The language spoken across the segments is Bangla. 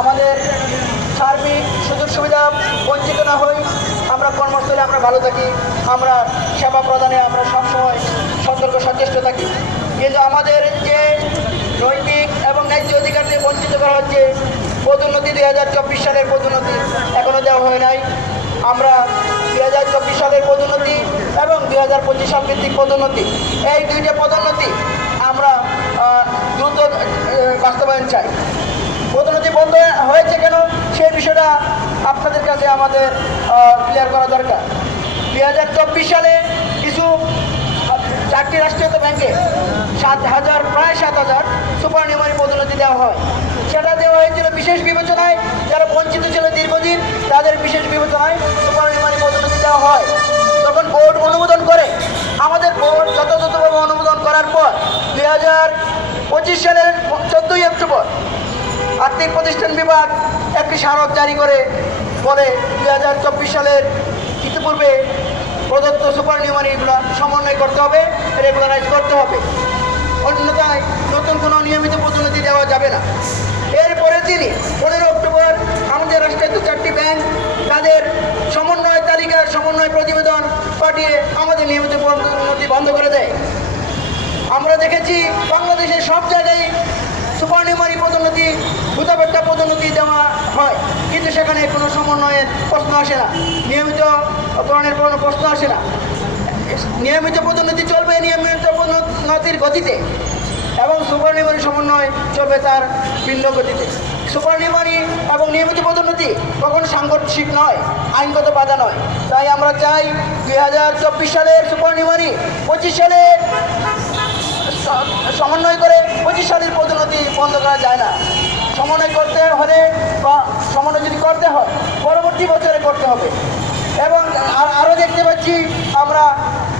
আমাদের সার্বিক সুযোগ সুবিধা বঞ্চিত না হই, আমরা কর্মস্থলে আমরা ভালো থাকি, আমরা সেবা প্রদানে আমরা সবসময় সতর্ক সচেষ্ট থাকি। কিন্তু আমাদের যে নৈতিক এবং ন্যায্য অধিকার থেকে বঞ্চিত করা হচ্ছে, পদোন্নতি 2024 সালের পদোন্নতি এখনও দেওয়া হয় নাই। আমরা 2024 সালের পদোন্নতি এবং 2025 সাল ভিত্তিক পদোন্নতি, এই দুইটা পদোন্নতি আমরা দ্রুত বাস্তবায়ন চাই। পদোন্নতি বন্ধ হয়েছে কেন সেই বিষয়টা আপনাদের কাছে আমাদের ক্লিয়ার করা দরকার। 2024 সালে কিছু 4টি রাষ্ট্রায়ত্ত ব্যাংকে প্রায় 7,000 সুপার নিউমারি পদোন্নতি দেওয়া হয়। সেটা দেওয়া হয়েছিল বিশেষ বিবেচনায়, যারা বঞ্চিত ছিল দীর্ঘদিন তাদের বিশেষ বিবেচনায় সুপার নিউমারি পদোন্নতি দেওয়া হয়। তখন বোর্ড অনুমোদন করে, আমাদের বোর্ড যথাযথভাবে অনুমোদন করার পর 2025 সালের 14ই অক্টোবর আর্থিক প্রতিষ্ঠান বিভাগ একটি স্মারক জারি করে বলে 2024 সালের ইতিপূর্বে প্রদত্ত সুপার নিউমারিগুলো সমন্বয় করতে হবে, রেগুলারাইজ করতে হবে, অন্যথায় নতুন কোনো নিয়মিত পদোন্নতি দেওয়া যাবে না। এরপরের দিনই 15 অক্টোবর আমাদের রাষ্ট্রায়ত্ত 4টি ব্যাংক তাদের সমন্বয় তালিকার সমন্বয় প্রতিবেদন পাঠিয়ে আমাদের নিয়মিত পদোন্নতি বন্ধ করে দেয়। আমরা দেখেছি বাংলাদেশের সব জায়গায় সুপার নিউমারি পদোন্নতি, ভূতাবেট্টা পদোন্নতি দেওয়া হয়, কিন্তু সেখানে কোনো সমন্বয়ের প্রশ্ন আসে না, নিয়মিতকরণের কোনো প্রশ্ন আসে না। নিয়মিত পদোন্নতি চলবে নিয়মিত পদোন্নতির গতিতে এবং সুপার নিউমারি সমন্বয় চলবে তার ভিন্ন গতিতে। সুপার নিউমারি এবং নিয়মিত পদোন্নতি কখনো সাংঘর্ষিক নয়, আইনগত বাধা নয়। তাই আমরা চাই 2024 সালের সুপার নিউমারি 25 সালে সমন্বয় করে 25 সালের পদোন্নতি বন্ধ করা যায় না। সমন্বয় করতে হলে বা সমন্বয় যদি করতে হয় পরবর্তী বছরে করতে হবে। এবং আরও দেখতে পাচ্ছি আমরা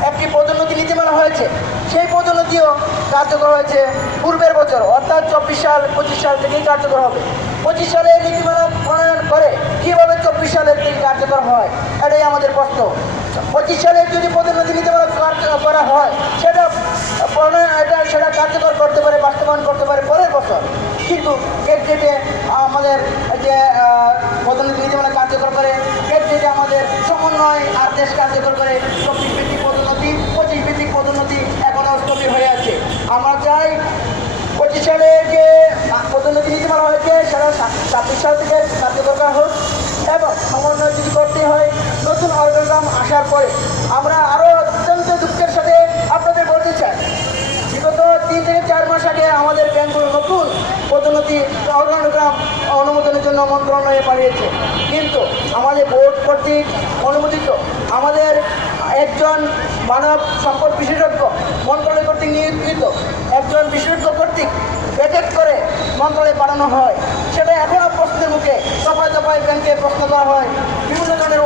একটি পদোন্নতি নীতিমালা হয়েছে, সেই পদোন্নতিও কার্যকর হয়েছে পূর্বের বছর, অর্থাৎ 24 সাল 25 সাল থেকেই কার্যকর হবে। 25 সালে নীতিমালা প্রণয়ন করে কীভাবে 24 সালের থেকে কার্যকর হয়, এটাই আমাদের প্রশ্ন। 25 সালের যদি পদোন্নতি নীতিমালা করা হয় সেটা কার্যকর করতে পারে, বাস্তবায়ন করতে পারে পরের বছর, কিন্তু কেটে আমাদের যে পদোন্নতি নীতিমালা কার্যকর করে কেটে আমাদের সমন্বয় আদেশ কার্যকর করে 24 ভিত্তিক পদোন্নতি 25 ভিত্তিক পদোন্নতি এখনও স্থবির হয়ে আছে। আমরা চাই 25 সালে যে পদোন্নতি নীতিমালা হয়েছে সেটা 26 সাল থেকে কার্যকর করা হোক এবং সমন্বয় যদি করতে হয় নতুন অর্গানগ্রাম আসার পরে। আমরা আরও অত্যন্ত দুঃখের সাথে আপনাদের বলতে চাই, বিগত 3 থেকে 4 মাস আগে আমাদের ব্যাংকগুলো নতুন পদোন্নতি অর্গানগ্রাম অনুমোদনের জন্য মন্ত্রণালয়ে পাঠিয়েছে, কিন্তু আমাদের বোর্ড কর্তৃক অনুমোদিত আমাদের একজন মানব সম্পদ বিশেষজ্ঞ মন্ত্রণালয় কর্তৃক নিয়োজিত একজন বিশেষজ্ঞ কর্তৃক প্যাকেট করে মন্ত্রণালয়ে পাঠানো হয়। সেটা এখনও প্রশ্নের মুখে দফায় দফায় ব্যাংকে প্রশ্ন করা হয়, বিভিন্ন ধরনের